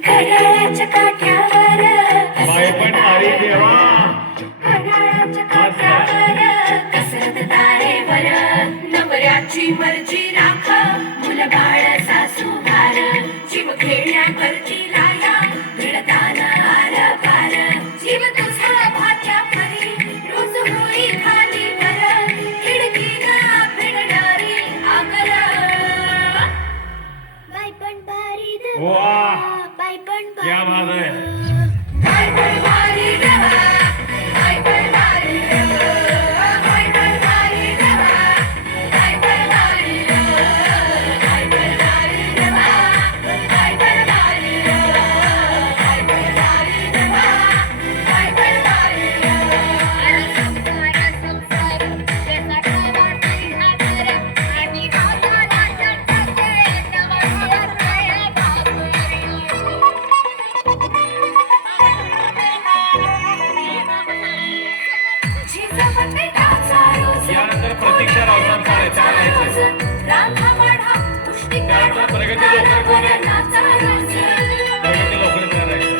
घड्याळाच्या काठ्यावर बाई पण हरी देवा घड्याळाच्या काठ्यावर कसरत तारेवर नवऱ्याची मर्जी राख मुलं बाळ सासू भार जीव खेळण्याकरती लाया भिडताना आला पार जीव तुझा भाच्या फरी रोज होई खाली वर खिडकीला भिडणारी आगर बाई पण भारी देवा वाह! बाई पण क्या बात है बाई पण भारी देवा बाई पण भारी देवा बाई पण भारी देवा बाई पण भारी देवा बाई पण भारी देवा बाई पण भारी देवा बाई पण भारी देवा बाई पण भारी यानंतर प्रतीक्षा राऊतांचा आहे, चालायचं. त्यानंतर प्रगती लोकर कोण आहे? प्रगती लोकर करायचं.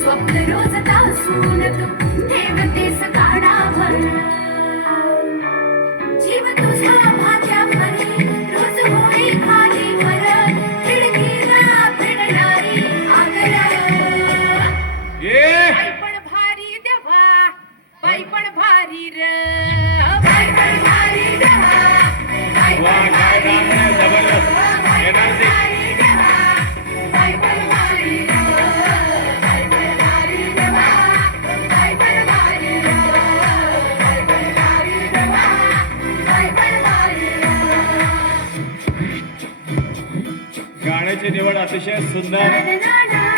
स्वप्न रोज दासून तू ठेवतेस गाडावर जीव तुझा भाच्या भरी रोज होई खाली वर खिडकीला भिडणारी आगरा ये बाई पण भारी देवा बाई पण भारी र बाई पण भारी देवा बाई वा, पण काय भारी गाणं आहे, जबरदस्त. बाई पण एनर्जी. भारी देवा बाई पण भारी र बाई पण भारी देवा बाई पण भारी र बाई पण भारी देवा बाई पण भारी गाण्याची निवड अतिशय सुंदर,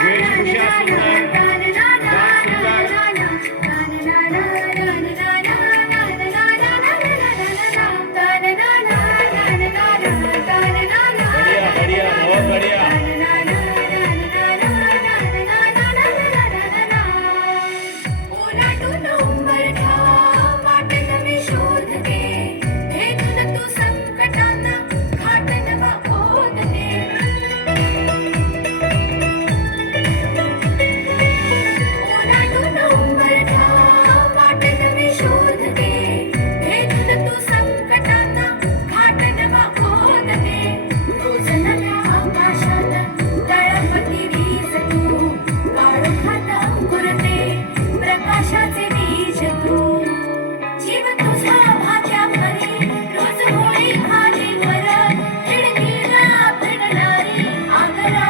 वेशभूषा सुंदर, डान्स सुंदर. बढ़िया बढ़िया बहुत बढ़िया. ओलांडून उंबरठा वाटेत मी शोधते भेटून तू संकटांना घाट नवा ओढते ओलांडून उंबरठा वाटेत मी शोधते भेटून तू संकटांना घाट नवा ओढते रोज नव्या आकाशात तळपती वीज तू काळोखात अंकुरते प्रकाशाचे बीज तू जीव तुझा भाच्या भरी रोज होई खाली वर खिडकीला भिडणारी आगरा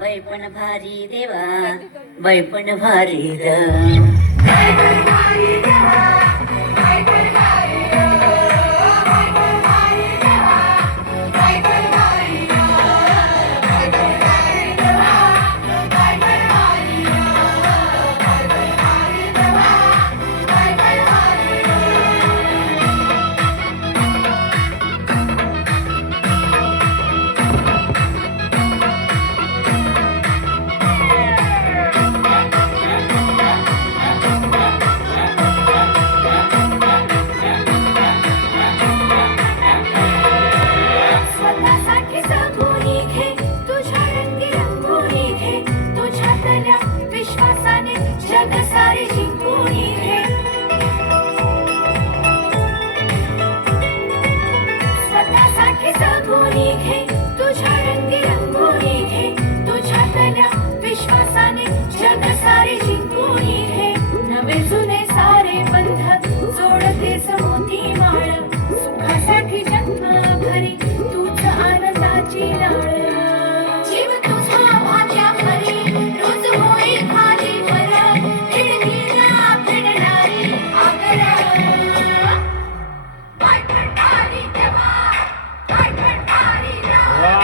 बाई पण भारी देवा बाई पण भारी र बाई पण भारी देवा बाई पण भारी र बाई पण भारी देवा बाई पण भारी र बाई पण भारी देवा बाई पण भारी र बाई पण भारी देवा बाई पण भारी स्वतःसाठी जगून घे तुझ्या रंगी रंगून घे तुझ्यातल्या विश्वासाने जग सारे जिंकून घे स्वतःसाठी जगून घे तुझ्या रंगी रंगून घे तुझ्यातल्या विश्वासाने जग सारे जिंकून घे नवे जुने सारे बंध जोडतेस मोती माळ सुखासाठी जन्मभरी तूच आनंदाची नाळ जीव तुझा भाच्या भरी रोज होई खाली वर खिडकीला भिडणारी आगरा बाई पण भारी देवा बाई पण भारी वा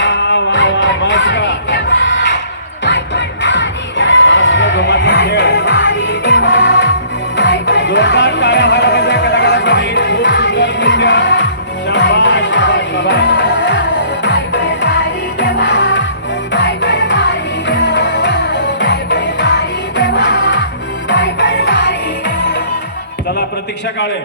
वा वा मस्त देवा बाई पण भारी मस्त धुमाचा खेळ. भारी देवा बाई पण जोरदार टाळ्या व्हायला पाहिजे कलाकारांसाठी. चला प्रतीक्षा काळे